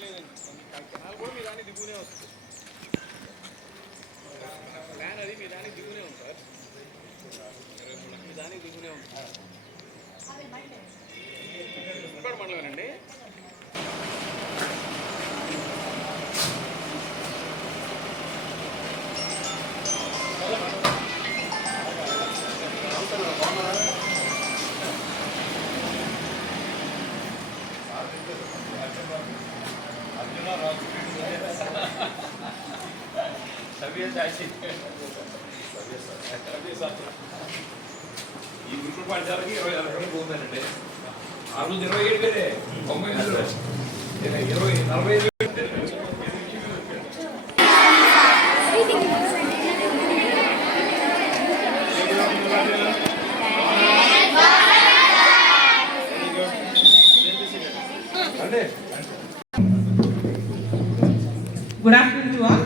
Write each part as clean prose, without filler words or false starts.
Canal కూడా మీ దాన్ని దిగునే వస్తుంది. ప్లాన్ అది మీ దానికి దిగునే ఉంది సార్. మీ దానికి దిగునే ఉంది. ఇక్కడ మండలమేనండి. ఈ గురుకుల పాఠశాలకి 24 గంటలు పోతుందండి. ఆ రోజు 27 వేలే 90 45 Good afternoon to all.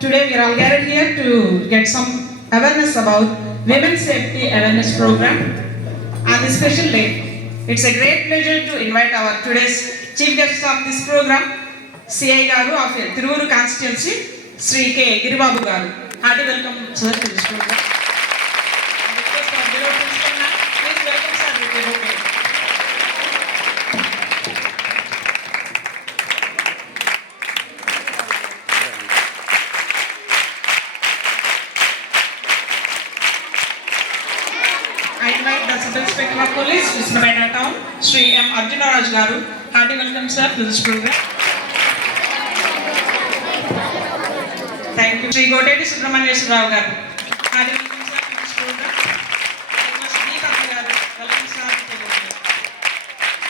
Today we are all gathered here to get some awareness about Women's Safety Awareness Program on this special day. It's a great pleasure to invite our today's chief guest of this program, CI Garu of Tiruvuru constituency, Sri K. Giribabu Garu. Hearty welcome, sir, to this program. Request our beloved principal ma'am, please welcome sir with your bouquet. I invite the Sub-Inspector of Police, Visnupeta Town, Sri M. Arjunaraj Garu. Hearty welcome, sir, to this program. Thank you. Sri Goteti Subramanyeswara Rao Garu. Hearty welcome, sir, to this program. Must be Kavi Garu. Welcome, sir, to the program.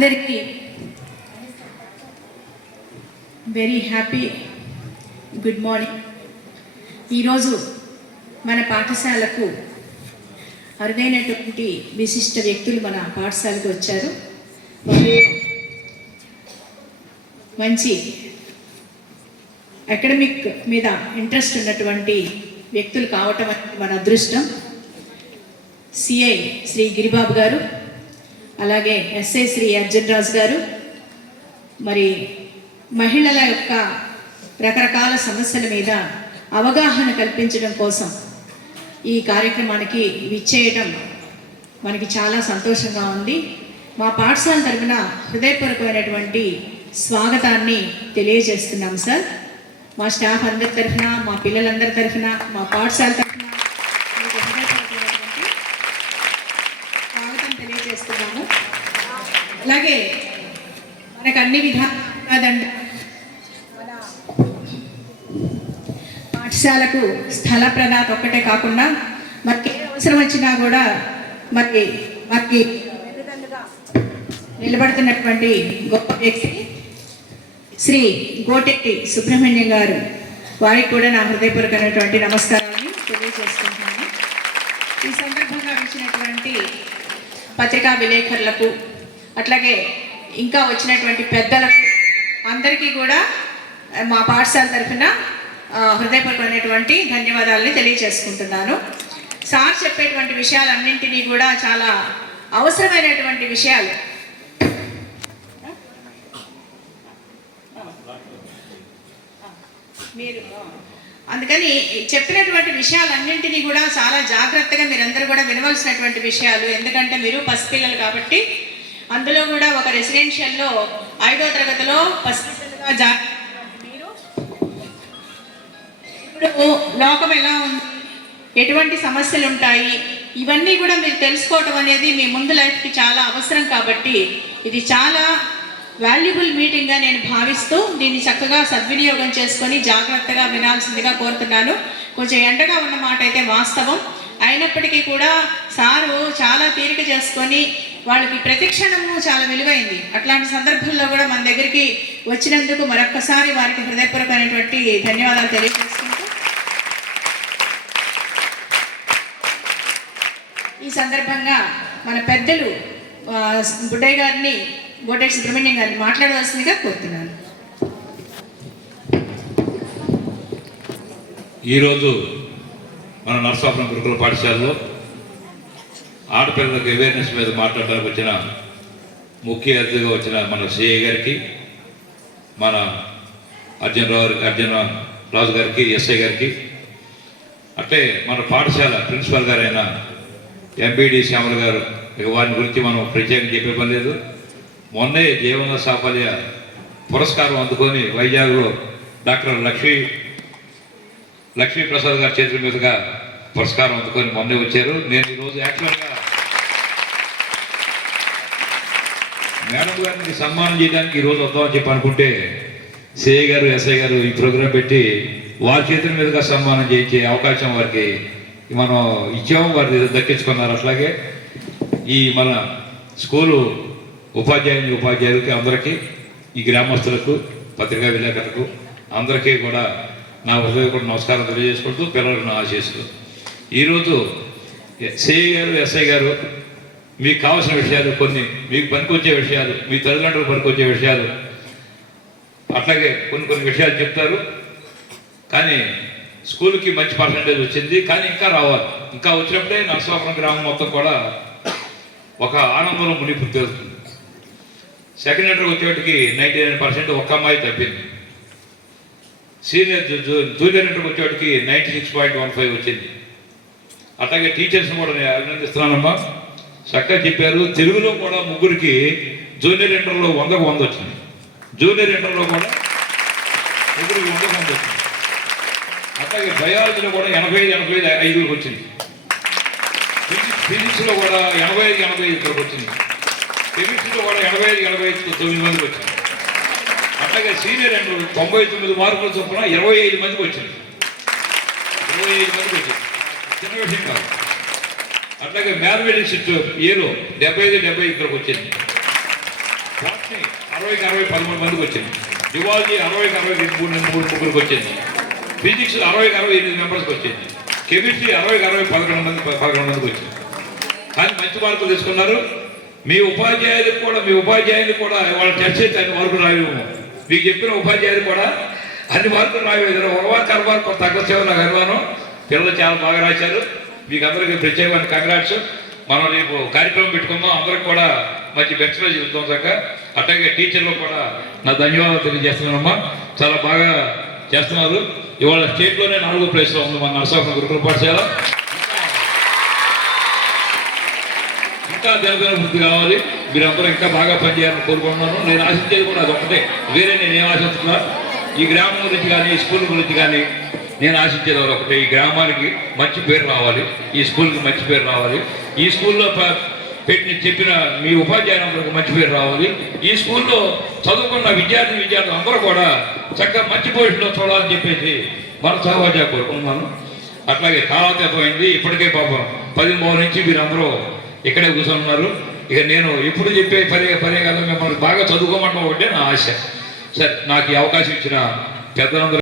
అందరికీ very happy good morning. ఈరోజు మన పాఠశాలకు అరుదైనటువంటి విశిష్ట వ్యక్తులు మన పాఠశాలకు వచ్చారు. వారు మంచి అకాడమిక్ మీద ఇంట్రెస్ట్ ఉన్నటువంటి వ్యక్తులు కావటం మన అదృష్టం. సిఐ శ్రీ గిరిబాబు గారు, అలాగే ఎస్ఐ శ్రీ అర్జున్ రాజు గారు, మరి మహిళల యొక్క రకరకాల సమస్యల మీద అవగాహన కల్పించడం కోసం ఈ కార్యక్రమానికి విచ్చేయటం మనకి చాలా సంతోషంగా ఉంది. మా పాఠశాల తరఫున హృదయపూర్వకమైనటువంటి స్వాగతాన్ని తెలియజేస్తున్నాం సార్. మా స్టాఫ్ అందరి తరఫున, మా పిల్లలందరి తరఫున, మా పాఠశాల తరఫున మీకు హృదయపూర్వకమైనటువంటి స్వాగతం తెలియజేస్తున్నాము. అలాగే మనకు అన్ని విధాలుగా మన పాఠశాలకు స్థల ప్రదాత ఒక్కటే కాకుండా మనకి ఏ అవసరం వచ్చినా కూడా మనకి నిలబడుతున్నటువంటి గొప్ప వ్యక్తి శ్రీ గోటెట్టి సుబ్రహ్మణ్యం గారు. వారికి కూడా నా హృదయపూర్వకమైనటువంటి నమస్కారాన్ని తెలియజేసుకుంటున్నాను. ఈ సందర్భంగా వచ్చినటువంటి పత్రికా విలేకరులకు, అట్లాగే ఇంకా వచ్చినటువంటి పెద్దలకు అందరికీ కూడా మా పాఠశాల తరఫున హృదయపూర్వకమైనటువంటి ధన్యవాదాలని తెలియజేసుకుంటున్నాను. సార్ చెప్పేటువంటి విషయాలన్నింటినీ కూడా చాలా అవసరమైనటువంటి విషయాలు. మీరు అందుకని చెప్పినటువంటి విషయాలన్నింటినీ కూడా చాలా జాగ్రత్తగా మీరందరూ కూడా వినవలసినటువంటి విషయాలు. ఎందుకంటే మీరు పసిపిల్లలు కాబట్టి, అందులో కూడా ఒక రెసిడెన్షియల్లో 5వ తరగతిలో పసిపిల్లలుగా మీరు ఇప్పుడు లోకం ఎలా ఉంది, ఎటువంటి సమస్యలు ఉంటాయి, ఇవన్నీ కూడా మీరు తెలుసుకోవటం అనేది మీ ముందు లైఫ్కి చాలా అవసరం. కాబట్టి ఇది చాలా వాల్యుబుల్ మీటింగ్గా నేను భావిస్తూ దీన్ని చక్కగా సద్వినియోగం చేసుకొని జాగ్రత్తగా వినాల్సిందిగా కోరుతున్నాను. కొంచెం ఎండగా ఉన్న మాట అయితే వాస్తవం. అయినప్పటికీ కూడా సారు చాలా తీరిక చేసుకొని వాళ్ళకి ప్రతిక్షణము చాలా విలువైంది. అట్లాంటి సందర్భంలో కూడా మన దగ్గరికి వచ్చినందుకు మరొక్కసారి వారికి హృదయపూర్వకమైనటువంటి ధన్యవాదాలు తెలియజేసుకుంటూ, ఈ సందర్భంగా మన పెద్దలు బుడ్డయ్య గారిని, గోటెట్టి సుబ్రహ్మణ్యం గారిని మాట్లాడవలసిందిగా కోరుతున్నాను. ఈరోజు మన నర్సాపురం గురుకుల పాఠశాలలో ఆడపిల్లలకు అవేర్నెస్ మీద మాట్లాడడానికి వచ్చిన ముఖ్య అతిథిగా వచ్చిన మన సిఐ గారికి, మన అర్జున్ రాజు గారికి, ఎస్ఐ గారికి, అట్లే మన పాఠశాల ప్రిన్సిపల్ గారైన ఎంపీడి శ్యామల గారు, ఇక వారి గురించి మనం ప్రత్యేకంగా చెప్పే పని లేదు. మొన్నే జీవన సాఫల్య పురస్కారం అందుకొని వైజాగ్లో డాక్టర్ లక్ష్మీ ప్రసాద్ గారి చేతుల మీదుగా పురస్కారం అందుకొని మొన్నే వచ్చారు. నేను ఈరోజు యాక్చువల్గా మేడం గారిని సన్మానం చేయడానికి ఈరోజు వద్దామని చెప్పి అనుకుంటే సిఐ గారు, ఎస్ఐ గారు ఈ ప్రోగ్రాం పెట్టి వారి చేతుల మీదుగా సన్మానం చేయించే అవకాశం వారికి మనం ఇచ్చాము, వారి దక్కించుకున్నారు. అట్లాగే ఈ మన స్కూలు ఉపాధ్యాయులకి అందరికీ, ఈ గ్రామస్తులకు, పత్రికా విలేకరులకు అందరికీ కూడా నా హృదయపూర్వక నమస్కారం తెలియజేసుకుంటూ పిల్లలకు నా ఆశీస్సులు. ఈరోజు సిఐ గారు, ఎస్ఐ గారు మీకు కావాల్సిన విషయాలు, కొన్ని మీకు పనికొచ్చే విషయాలు, మీ తల్లిదండ్రులకు పనికొచ్చే విషయాలు, అట్లాగే కొన్ని విషయాలు చెప్తారు. కానీ స్కూల్కి మంచి పర్సంటేజ్ వచ్చింది, కానీ ఇంకా రావాలి. ఇంకా వచ్చినప్పుడే నరసాపురం గ్రామం మొత్తం కూడా ఒక ఆనందంలో మునిపి తెలుస్తుంది. సెకండ్ ఇంటర్కి వచ్చేటికి 99% ఒక్క అమ్మాయి తప్పింది. జూనియర్ ఇంటర్కి వచ్చేటికి 96.15 వచ్చింది. అట్లాగే టీచర్స్ కూడా నేను అభినందిస్తున్నానమ్మా, చక్కగా చెప్పారు. తెలుగులో కూడా ముగ్గురికి జూనియర్ ఇంటర్లో 100కు 100 వచ్చింది. జూనియర్ ఇంటర్లో కూడా ముగ్గురికి 100కు 100 వచ్చింది. అట్లాగే బయాలజీలో కూడా 85 వచ్చింది. ఫిజిక్స్లో కూడా 85 వచ్చింది. కెమిస్ట్రీలో కూడా 85 మందికి వచ్చింది. అట్లాగే సీనియర్ అండ్ 99 మార్కుల చొప్పున 25 మందికి వచ్చింది. 25 మందికి వచ్చింది, చిన్న విషయం కాదు. అట్లాగే మ్యాథమెటిక్స్ ఏలో 75 ఇక్కడికి వచ్చింది. 60కి 60 13 మందికి వచ్చింది. జువాలజీ 60కి 60 ముగ్గురికి వచ్చింది. ఫిజిక్స్ 60కి 60 8 మెంబర్స్కి వచ్చింది. కెమిస్ట్రీ 60కి 60 11 మందికి వచ్చింది. కానీ మంచి మార్కులు తీసుకున్నారు. మీ ఉపాధ్యాయులు కూడా వాళ్ళు టెస్ట్ చేసి అన్ని మార్కులు రాయలేము. మీకు చెప్పిన ఉపాధ్యాయులు కూడా అన్ని మార్కులు రాయలేదు. ఒక మార్కు తగ్గొచ్చేవో నాకు అనుమానం. పిల్లలు చాలా బాగా రాశారు. మీకు అందరికీ ప్రత్యేకమైన కంగ్రాట్స్. మనం రేపు కార్యక్రమం పెట్టుకుందాం. అందరికి కూడా మంచి బెస్ట్ రోజు చెప్తాం చక్క. అట్లాగే టీచర్లు కూడా నా ధన్యవాదాలు తెలియజేస్తున్నానమ్మా. చాలా బాగా చేస్తున్నారు. ఇవాళ స్టేట్లోనే 4వ ప్లేస్లో ఉంది మన నరసాపురం గురుకుల పాఠశాల. ఇంకా దినదిన కావాలి. మీరందరూ ఇంకా బాగా పనిచేయాలని కోరుకుంటున్నాను. నేను ఆశించేది కూడా అది ఒకటే, వేరే నేను ఏం ఆశిస్తున్నా, ఈ గ్రామం గురించి కానీ ఈ స్కూల్ గురించి కానీ నేను ఆశించేది అది ఒకటే. ఈ గ్రామానికి మంచి పేరు రావాలి, ఈ స్కూల్కి మంచి పేరు రావాలి, ఈ స్కూల్లో చెప్పిన మీ ఉపాధ్యాయులందరికీ మంచి పేరు రావాలి, ఈ స్కూల్లో చదువుకున్న విద్యార్థులు అందరూ కూడా చక్కగా మంచి పొజిషన్లో చూడాలని చెప్పేసి మన సహవాజా కోరుకుంటున్నాను. అట్లాగే కాలాతీతమైంది. ఇప్పటికే పాపం 10 నుంచి మీరందరూ ఇక్కడే కూర్చున్నారు. ఇక నేను ఎప్పుడు చెప్పే పనే కదా, మిమ్మల్ని బాగా చదువుకోమంటాం ఒకటే నా ఆశ. సరే, నాకు ఈ అవకాశం ఇచ్చిన పెద్దలందరూ